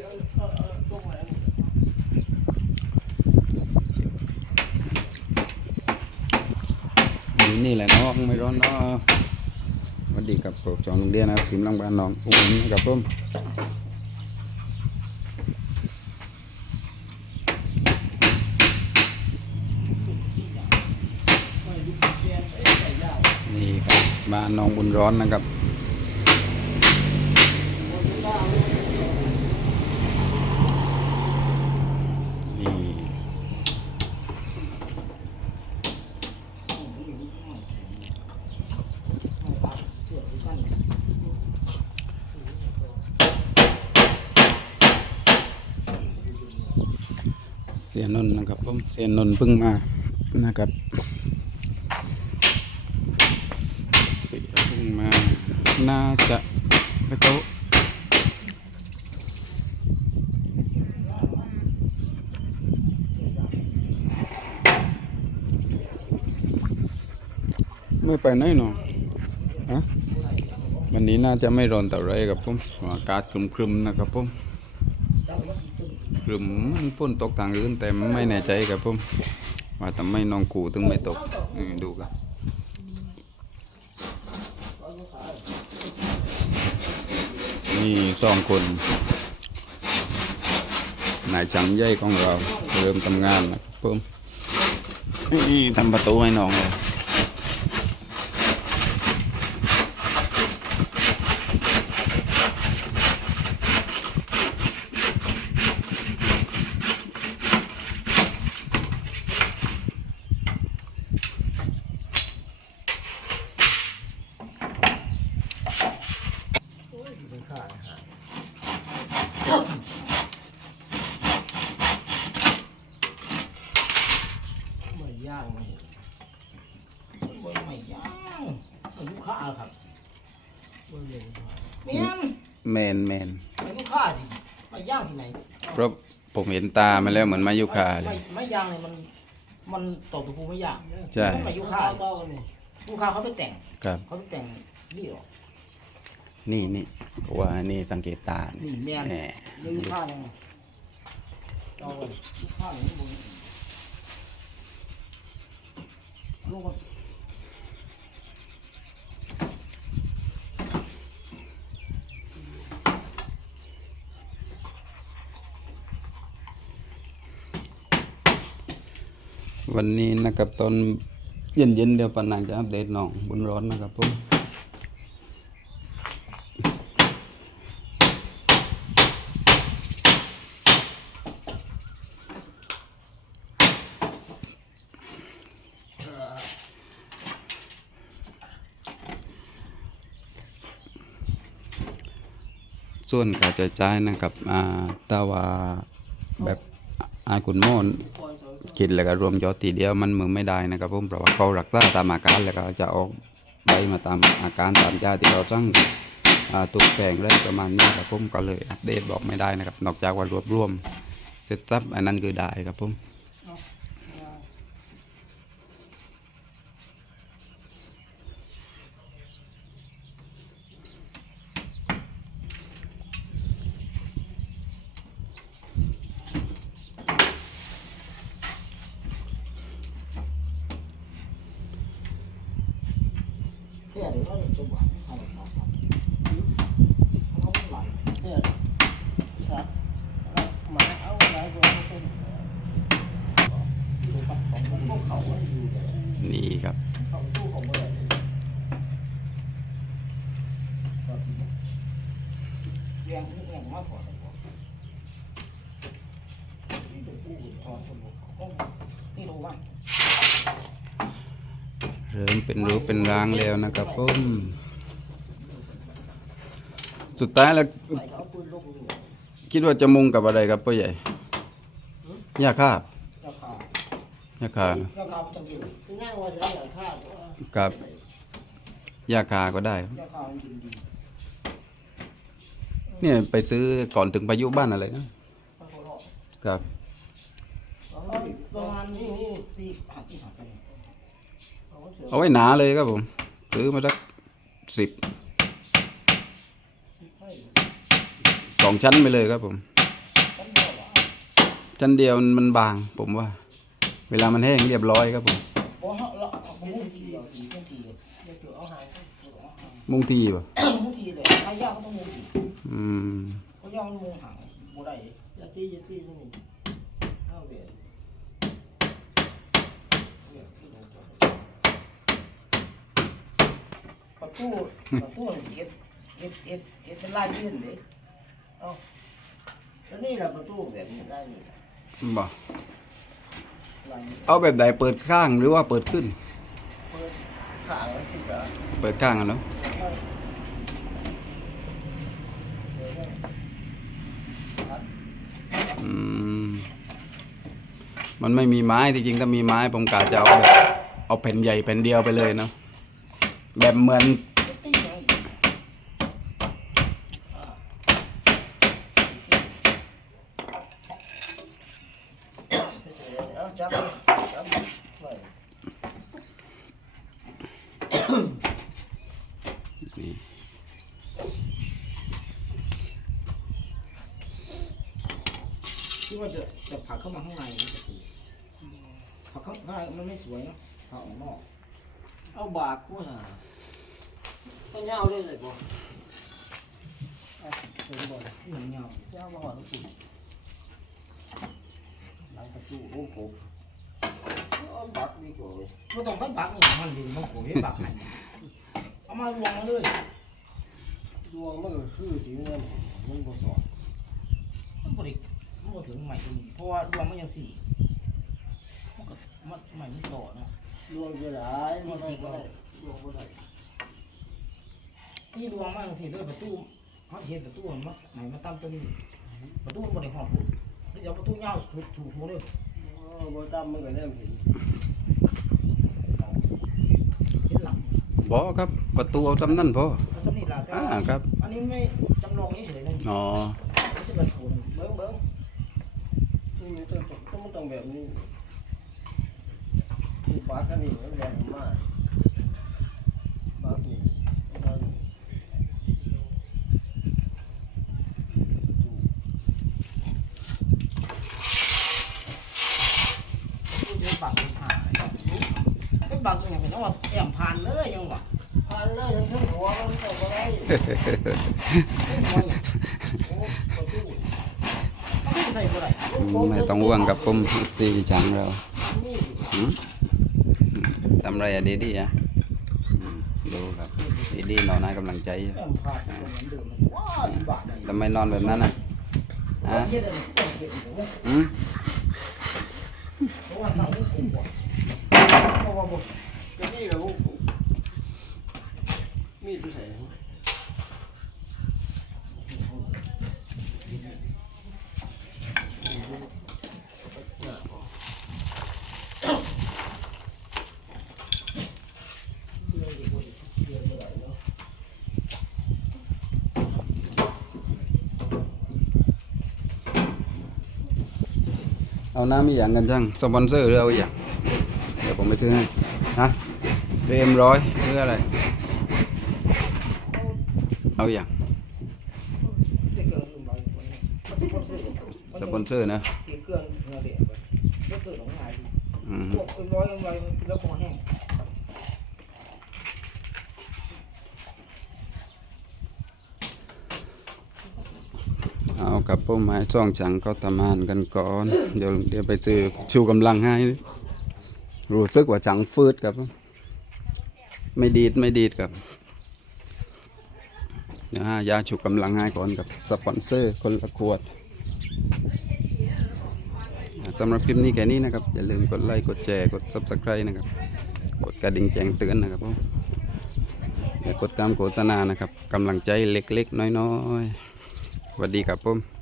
อยู่นี่แหละเนาะไม่ร้อนเนาะวัสดีกับโปรจองโรงเรียนะครับทีมลังบ้านน้องอุ้งอิ๊งกับผมนี่ครับบ้านน้องบุญร้อนนะครับ สียนนนะครับผมเสียนนท์เพิ่งมานะครับเสียเพิ่งมาน่าจะไปโตไม่ไปไหนหนอฮะวันนี้น่าจะไม่ร้อนเท่ไรครับผมอากาศครึมๆนะครับผม ครึมมันฝนตกทางอื่นแต่ไม่แน่ใจครับผมว่าทำไมน้องกูถึงไม่ตกนี่ดูกันนี่สองคนนายจังใหญ่ของเรา เริ่มทำงานนะครับผมนี่ทำประตูให้น้องเลย ไม่ ย่างไม่ไม่ไม่ย่างอายุค่าครับบิ่งเลยเมียนแมนแมนอายุค่าสิไม่ย่างที่ไหนเพราะผมเห็นตามาแล้วเหมือนมายุคาเลไม่ย ไม่ย่างเลยมัน มันตอกตะปูไม่ย่างใช่อายุค่าลูกค้าเขาไปแต่ง ครับ เขาไปแต่งนี่หรอนี่นี่ก็ว่านี่สังเกตตานี่แม่นแหมอายุค่าเนี่ยเอาเลยอายุค่าเนี่ยนี่บ่มีลูกก็ วันนี้นะครับตอนเย็นๆเดี๋ยวปานางจะอัปเดตน้องบุญร้อนนะครับผม ส่วนการจ่ายจ่ายนะครับอ่าแต่ว่าแบบอาคุณโมนคิดแล้วก็รวมยอดทีเดียวมันมือไม่ได้นะครับผมเพราะว่าเขารักษาตามอาการแล้วก็จะออกใบมาตามอาการตามยาที่เราตั้งอ่าตุกแต่งอะไรประมาณนี้ครับผมก็เลยอัปเดตบอกไม่ได้นะครับ นอกจากว่ารวบรวมเสร็จสับอันนั้นคือได้ครับผม แค่เดี๋ยวเราจะจบอะให้รักษาสัตว์เขาไม่ไหลแค่สัตว์หมาเอาอะไรตัวเขาเป็ นี่ครับ นี่รงมากกว่า เริ่มเป็นรูปเป็นร่างแล้วนะครับผมสุดท้ายแล้วคิดว่าจะมุงกับอะไรครับพ่อใหญ่ยาคาบยาคานะกับยาคาก็ได้ เนี่ยไปซื้อก่อนถึงพายุบ้านอะไรนะครับประมาณนี้สี่ห้าสี่ห้าพัน เอาไว้หนาเลยครับผมซื้อมาสักสิบสองชั้นไปเลยครับผมเชั้นเดียวมันบางผมว่า เวลามันแห้งเรียบร้อยครับผมเพราะเราเอามุ้งทีเดียวทีเพื่อนทีเดี๋ยวเกี่ยวเอาหางเอาหางมุงทีป่ะมุ้งทีเลยใครยากก็ต้องมุ้งทีอืมเขายากมันมุ้งหางบ่ได้ยาตียาตีนี่เอาเวียนประ ตูประตูนี่เอ็ดเอ็ดเอ็ดเอ็ดเป็นลายยื่นเลยเอาแล้วนี่แหละประตูแบบนี้ได้นี่บ่ลายยื่นเอาแบบไหนเปิดข้างหรือว่าเปิดขึ้น เปิดขางแล้วสิกะเปิดข้างอะเนาะอืมมันไม่มีไม้ที่จริงถ้ามีไม้ผมกะจะเอาแบบเอาแผ่นใหญ่แผ่นเดียวไปเลยเนาะ แบบเหมือนตีอย่างอีกเอาจับเลยจับไว้นี่ที่ว่าจะจะผลักเข้ามาข้างในนะประตูผลักเข้าข้างในมันไม่สวยเนาะผลักออกนอก เอาบากกูหาต้องยาวเลยเลยบ่เอาถึงบ่เหมือนยาวยาวมาหอดประ ตูหลังประตูโอ้โหเอาบักดีกว่าเว้ยไม่ต้องไปบักนี่มันดีมันโผล่ให้บักให้เอามารวงมาเลยดวงมันก็คือที่เงินมันบ่สอนมันบริมันบ่ถึงใหม่ตรงนี้เพราะว่าดวงมันยังสี่มันก็มันใหม่มันต่อเนาะดวงจะหลายมันได้บ่ได้ดวงบ่ได้ ที่ดวงมันยังสี่ด้วยประตูเขาเห็นประตูมันใหม่มาตั้มตัวนี้ประตูมันบ่ได้ห้องพุ่นหรือจะเอาประตูยาวสุดถูกหมดเลยโอ้บ่ตามมันก็เริ่มเห็นเห็นหลังบอครับประตูเอาจำนั่นพอเอาสำนีลาแต่อ่าว่าครับอันนี้ไม่จำลองเฉยๆนะอ๋อไม่ใช่ประตูนะเบิ่งเบิ่งนี่มันต้องต้องมันต้องแบบนี้มีปากกันนี่มันแรงมากปากนี่มัน ตู้จะบักเป็นผ่านเป็นบักอย่างเป็น ว่าแอมผ่านเลยยังวะผ่านเลยทั้งทั้งหัวมันก็บ่ได้โอ้ประตูเขาไม่ใส่บ่ได้ไม่ต้องห่วงกับผมตีจังเรานี่หืมทำไรอะดีดีๆอะอืมดูครับดีดีๆนอนให้กำลังใจอยู่แอมผ่านเหมือนเดิมว้าอีบาทได้ทำไมนอนแบบนั้นนะฮะเทียดเลยต้องเทียดอีกว่าอืม ม่คุ้มกว่าเพราะว่าบ่ก็นี่ก็มีดอยู่ไสเอาน้ำอีกอย่างกันช่างสปอนเซอร์หรือเอาอีกอย่างเดี๋ยวผมไปซื้อให้ฮะ เรียมร้อยหรืออะไร เอาอย่างได้เกินหนึ่งร้อยคนเนี่ยมันสปอนเซอร์สปอนเซอร์นะเสียเกินเงินเดือนไปก็ซื้อของหายอืมพวกเป็นร้อยเป็นร้อยแล้วคอแห้งเอากับพวกไม้ช่องจังก็ทำงานกันก่อน เดี๋ยวเดี๋ยวไปซื้อชูกำลังให้ รู้สึกว่าจังฟืดครับ ไม่ดีดไม่ดีดครับเดี๋ยายาชูกำลังให้ก่อนกับสปอนเซอร์คนละขวดสำหรับคลิปนี้แค่นี้นะครับ อย่าลืมกดไลค์กดแชร์กด subscribe นะครับ กดกระดิ่งแจ้งเตือนนะครับผมอย่ากดตามโฆษณานะครับกำลังใจเล็กๆ น้อยๆสวัสดีครับผม